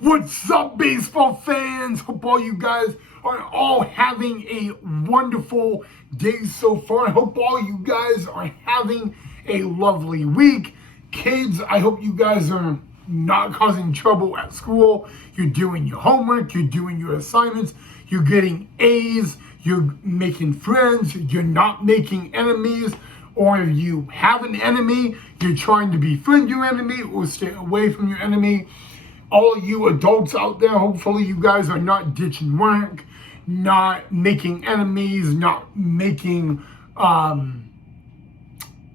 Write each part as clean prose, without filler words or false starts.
What's up, baseball fans? Hope all you guys are all having a wonderful day so far. I hope all you guys are having a lovely week. Kids, I hope you guys are not causing trouble at school. You're doing your homework, you're doing your assignments, you're getting A's, you're making friends, you're not making enemies. Or if you have an enemy, you're trying to befriend your enemy or stay away from your enemy. All of you adults out there, hopefully you guys are not ditching work, not making enemies, not making,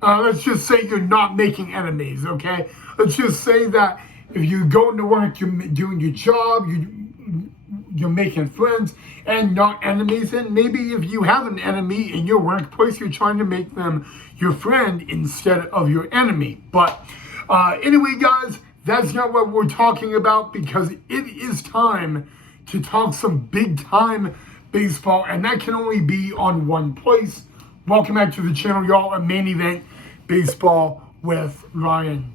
let's just say you're not making enemies, okay? Let's just say that if you're going to work, you're doing your job, you're making friends and not enemies. And maybe if you have an enemy in your workplace, you're trying to make them your friend instead of your enemy. But anyway, guys, that's not what we're talking about, because it is time to talk some big time baseball, and that can only be on one place. Welcome back to the channel, y'all, a Main Event Baseball with Ryan.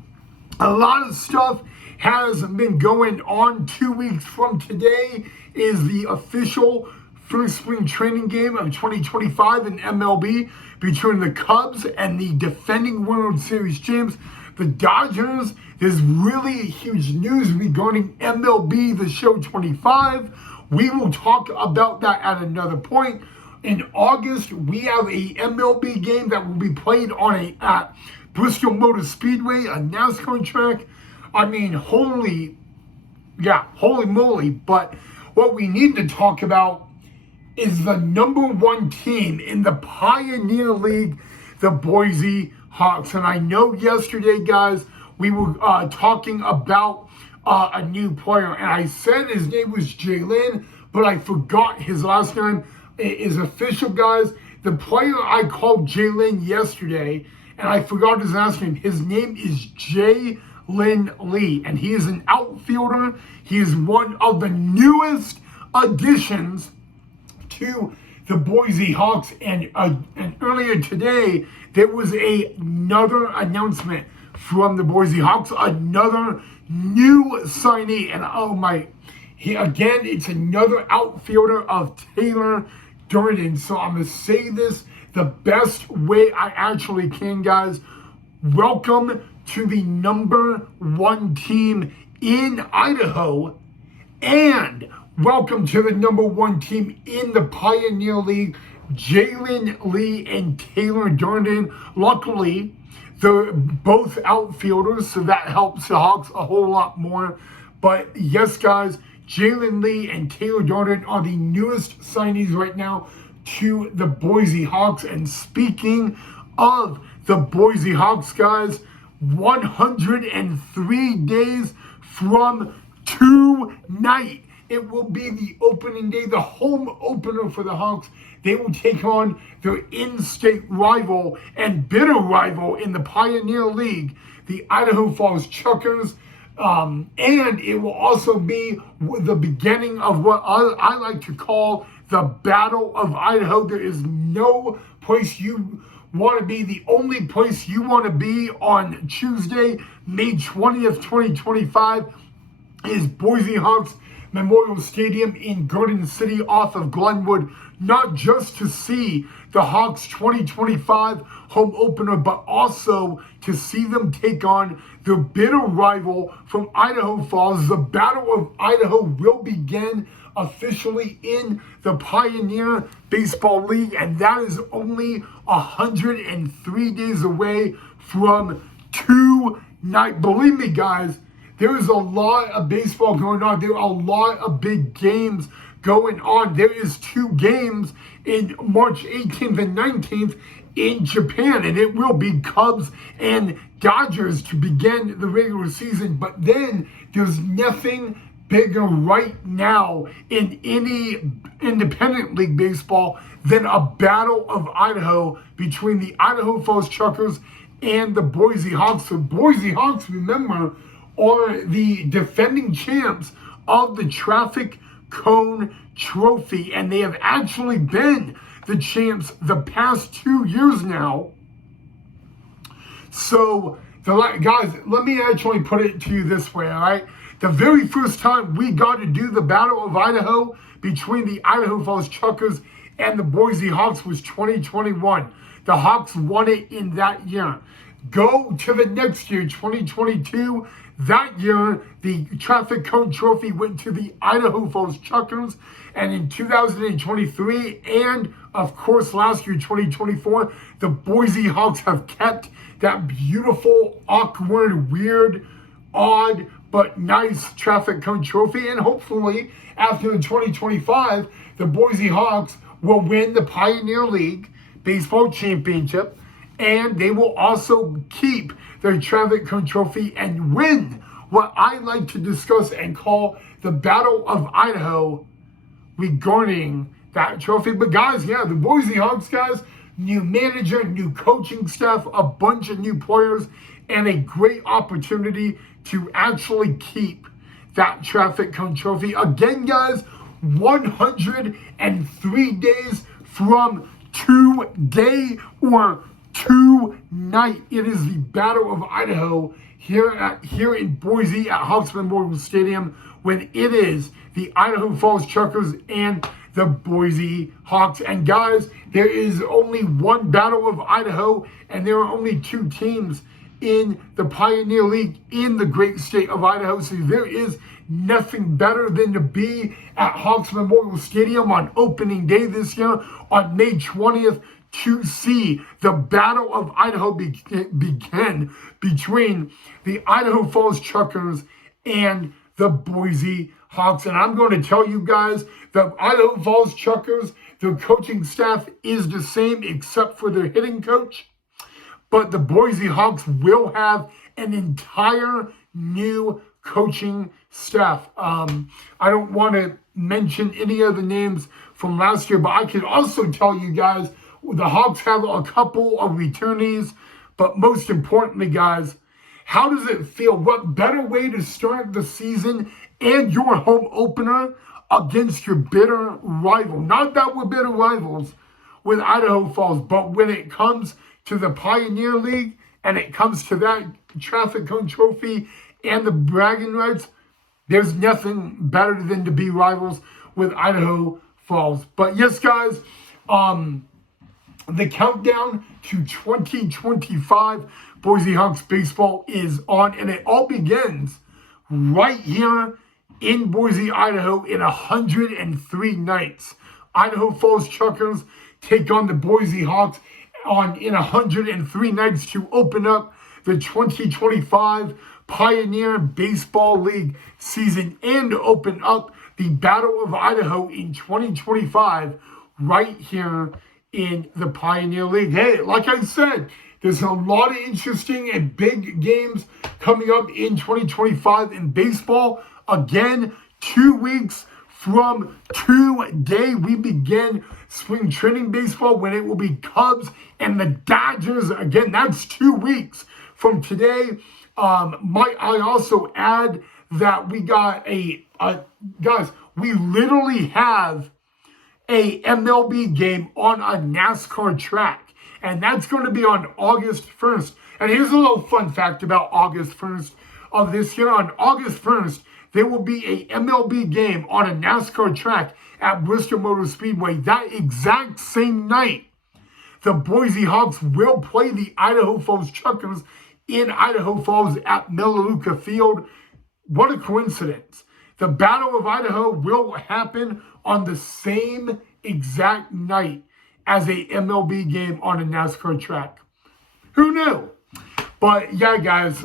A lot of stuff has been going on. 2 weeks from today is the official first spring training game of 2025 in MLB between the Cubs and the defending World Series champs, the Dodgers. There's really huge news regarding MLB The Show 25. We will talk about that at another point. In August, we have a MLB game that will be played on at Bristol Motor Speedway, a NASCAR track. I mean, holy moly. But what we need to talk about is the number one team in the Pioneer League, the Boise Hawks. And I know yesterday, guys, we were talking about a new player, and I said his name was Jalen, but I forgot his last name. It is official, guys. The player I called Jalen yesterday, and I forgot his last name. His name is Jalen Lee, and he is an outfielder. He is one of the newest additions to the Boise Hawks. And earlier today, there was another announcement from the Boise Hawks, another new signee. And it's another outfielder of Taylor Durden. So I'm going to say this the best way I actually can, guys. Welcome to the number one team in Idaho, and welcome to the number one team in the Pioneer League, Jalen Lee and Taylor Durden. Luckily, they're both outfielders, so that helps the Hawks a whole lot more. But yes, guys, Jalen Lee and Taylor Durden are the newest signees right now to the Boise Hawks. And speaking of the Boise Hawks, guys, 103 days from tonight, it will be the opening day, the home opener for the Hawks. They will take on their in-state rival and bitter rival in the Pioneer League, the Idaho Falls Chuckers. And it will also be the beginning of what I like to call the Battle of Idaho. There is no place you want to be. The only place you want to be on Tuesday, May 20th, 2025, is Boise Hawks Memorial Stadium in Garden City off of Glenwood, not just to see the Hawks 2025 home opener, but also to see them take on their bitter rival from Idaho Falls. The Battle of Idaho will begin officially in the Pioneer Baseball League, and that is only 103 days away from tonight. Believe me, guys, there is a lot of baseball going on. There are a lot of big games going on. There is 2 games in March 18th and 19th in Japan, and it will be Cubs and Dodgers to begin the regular season. But then there's nothing bigger right now in any independent league baseball than a Battle of Idaho between the Idaho Falls Chuckers and the Boise Hawks. So Boise Hawks, remember, are the defending champs of the Traffic Cone Trophy, and they have actually been the champs the past 2 years now. So, guys, let me actually put it to you this way, all right? The very first time we got to do the Battle of Idaho between the Idaho Falls Chuckers and the Boise Hawks was 2021. The Hawks won it in that year. Go to the next year, 2022. That year, the Traffic Cone Trophy went to the Idaho Falls Chuckers. And in 2023, and of course last year, 2024, the Boise Hawks have kept that beautiful, awkward, weird, odd, but nice Traffic Cone Trophy. And hopefully, after the 2025, the Boise Hawks will win the Pioneer League Baseball Championship, and they will also keep their Traffic Cone Trophy and win what I like to discuss and call the Battle of Idaho regarding that trophy. But guys, yeah, the Boise Hawks, guys, new manager, new coaching staff, a bunch of new players, and a great opportunity to actually keep that Traffic Cone Trophy. Again, guys, 103 days from today or tonight. It is the Battle of Idaho here in Boise at Hawks Memorial Stadium, when it is the Idaho Falls Chuckers and the Boise Hawks. And guys, there is only one Battle of Idaho, and there are only two teams in the Pioneer League in the great state of Idaho. So there is nothing better than to be at Hawks Memorial Stadium on opening day this year on May 20th to see the Battle of Idaho begin between the Idaho Falls Chuckers and the Boise Hawks. And I'm going to tell you guys, the Idaho Falls Chuckers, their coaching staff is the same except for their hitting coach. But the Boise Hawks will have an entire new coaching staff. I don't want to mention any of the names from last year, but I can also tell you guys, the Hawks have a couple of returnees. But most importantly, guys, how does it feel? What better way to start the season and your home opener against your bitter rival? Not that we're bitter rivals with Idaho Falls, but when it comes to the Pioneer League and it comes to that Traffic Cone Trophy and the bragging rights, there's nothing better than to be rivals with Idaho Falls. But yes, guys, the countdown to 2025 Boise Hawks baseball is on, and it all begins right here in Boise, Idaho, in 103 nights. Idaho Falls Chuckers take on the Boise Hawks in 103 nights to open up the 2025 Pioneer Baseball League season and open up the Battle of Idaho in 2025 right here in the Pioneer League. Hey, like I said, there's a lot of interesting and big games coming up in 2025 in baseball. Again, 2 weeks from today, we begin spring training baseball when it will be Cubs and the Dodgers. Again, that's 2 weeks from today. Might I also add that we got guys, we literally have a MLB game on a NASCAR track, and that's going to be on August 1st. And here's a little fun fact about August 1st of this year. On August 1st, there will be a MLB game on a NASCAR track at Bristol Motor Speedway. That exact same night, the Boise Hawks will play the Idaho Falls Chuckers in Idaho Falls at Melaleuca Field. What a coincidence. The Battle of Idaho will happen on the same exact night as a MLB game on a NASCAR track. Who knew? But yeah, guys,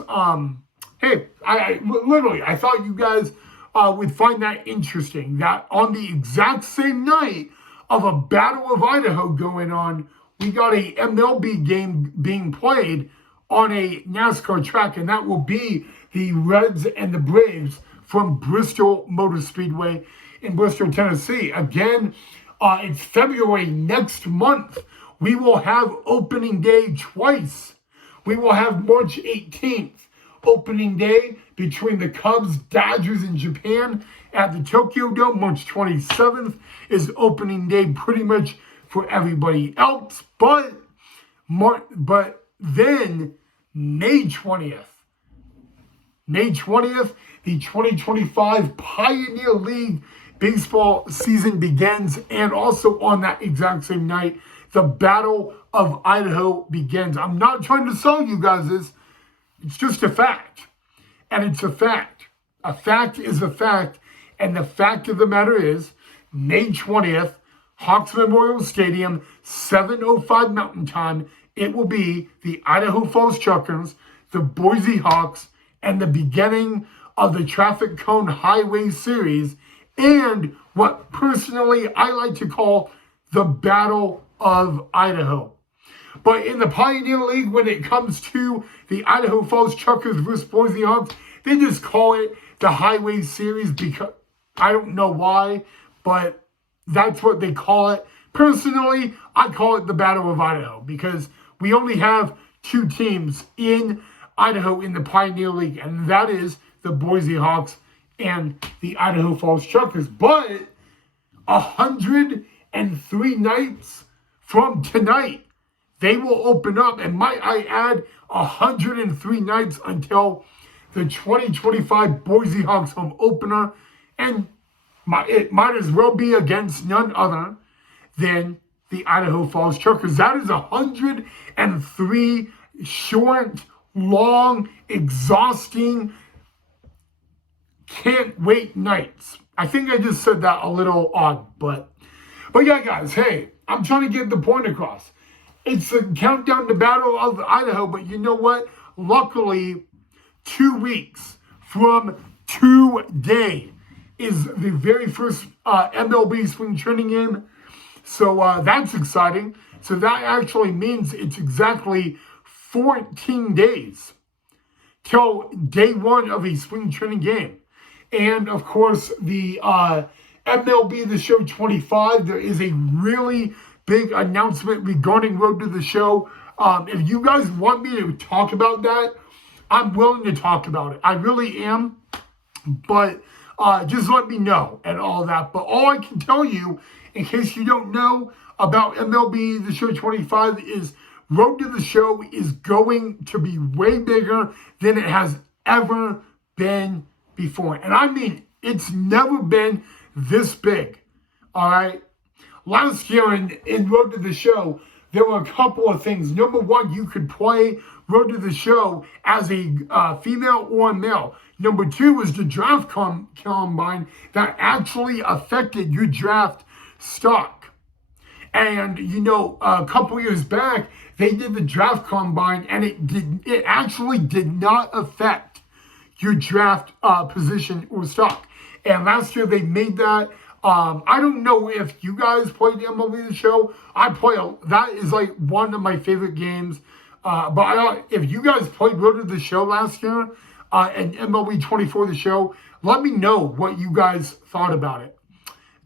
hey, I literally, I thought you guys would find that interesting, that on the exact same night of a Battle of Idaho going on, we got a MLB game being played on a NASCAR track, and that will be the Reds and the Braves from Bristol Motor Speedway in Bristol, Tennessee. Again, it's February next month. We will have opening day twice. We will have March 18th, opening day between the Cubs, Dodgers, and Japan at the Tokyo Dome. March 27th is opening day pretty much for everybody else. But then May 20th, May 20th, the 2025 Pioneer League baseball season begins. And also on that exact same night, the Battle of Idaho begins. I'm not trying to sell you guys this. It's just a fact. And it's a fact. A fact is a fact. And the fact of the matter is, May 20th, Hawks Memorial Stadium, 7:05 Mountain Time, it will be the Idaho Falls Chuckers, the Boise Hawks, and the beginning of the Traffic Cone Highway Series, and what personally I like to call the Battle of Idaho. But in the Pioneer League, when it comes to the Idaho Falls Chuckers versus Boise Hawks, they just call it the Highway Series because I don't know why, but that's what they call it. Personally, I call it the Battle of Idaho because we only have two teams in Idaho in the Pioneer League, and that is the Boise Hawks and the Idaho Falls Chuckers. But 103 nights from tonight, they will open up, and might I add, 103 nights until the 2025 Boise Hawks home opener, and it might as well be against none other than the Idaho Falls Chuckers. That is 103 short, long, exhausting, can't wait nights. I think I just said that a little odd, but yeah, guys, hey, I'm trying to get the point across. It's a countdown to Battle of Idaho, but you know what? Luckily, 2 weeks from today is the very first MLB spring training game. So that's exciting. So that actually means it's exactly 14 days till day one of a spring training game. And of course, the MLB The Show 25, there is a really big announcement regarding Road to the Show. If you guys want me to talk about that, I'm willing to talk about it. I really am. But just let me know and all that. But all I can tell you, in case you don't know about MLB The Show 25, is Road to the Show is going to be way bigger than it has ever been before. And I mean, it's never been this big. All right. Last year in Road to the Show, there were a couple of things. Number one, you could play Road to the Show as a female or a male. Number two was the draft combine that actually affected your draft stock. And, you know, a couple years back, they did the draft combine, and it actually did not affect your draft position or stock. And last year they made that. I don't know if you guys played the MLB The Show. That is like one of my favorite games. But if you guys played Road to the Show last year and MLB 24 The Show, let me know what you guys thought about it.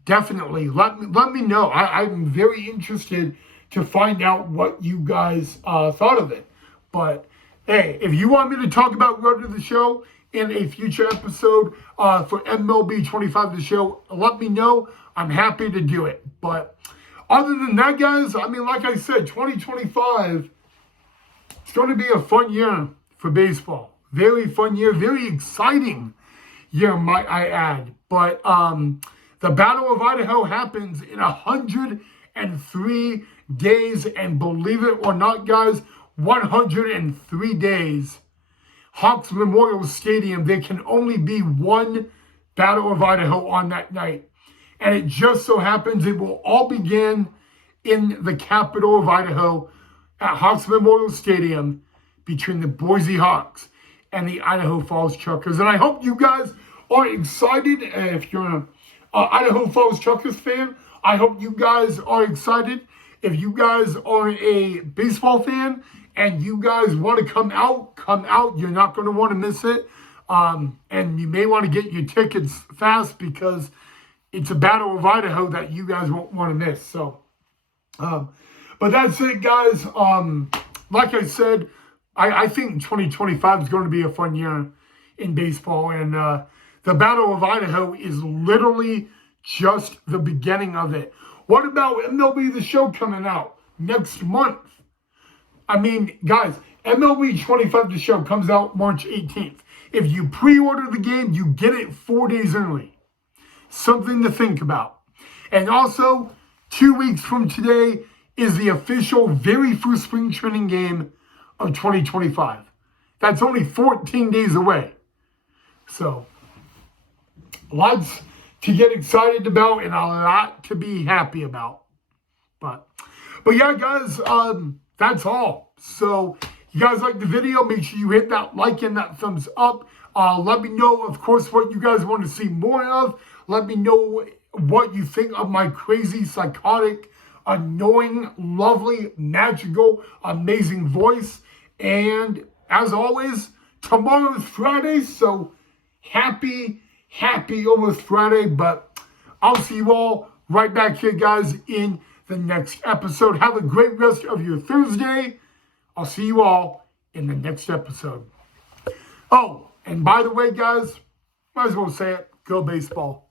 Definitely, let me know. I'm very interested to find out what you guys thought of it. But hey, if you want me to talk about Road to the Show in a future episode for MLB 25 The Show, let me know. I'm happy to do it. But other than that, guys, I mean, like I said, 2025, it's going to be a fun year for baseball. Very fun year, very exciting year, might I add. But the Battle of Idaho happens in 103 days, and believe it or not, guys, 103 days. Hawks Memorial Stadium, there can only be one Battle of Idaho on that night. And it just so happens it will all begin in the capital of Idaho at Hawks Memorial Stadium between the Boise Hawks and the Idaho Falls Chuckers. And I hope you guys are excited. If you're an Idaho Falls Chuckers fan, I hope you guys are excited. If you guys are a baseball fan and you guys want to come out. You're not going to want to miss it. And you may want to get your tickets fast because it's a Battle of Idaho that you guys won't want to miss. So, but that's it, guys. Like I said, I think 2025 is going to be a fun year in baseball. And the Battle of Idaho is literally just the beginning of it. What about MLB The Show coming out next month? I mean, guys, MLB 25 The Show comes out March 18th. If you pre-order the game, you get it 4 days early. Something to think about. And also, 2 weeks from today is the official very first spring training game of 2025. That's only 14 days away. So, lots to get excited about and a lot to be happy about. But yeah, guys, that's all. So, you guys like the video, make sure you hit that like and that thumbs up. Let me know, of course, what you guys want to see more of. Let me know what you think of my crazy, psychotic, annoying, lovely, magical, amazing voice. And as always, tomorrow is Friday, so happy almost Friday. But I'll see you all right back here, guys, in the next episode. Have a great rest of your Thursday. I'll see you all in the next episode. Oh, and by the way, guys, might as well say it, go baseball.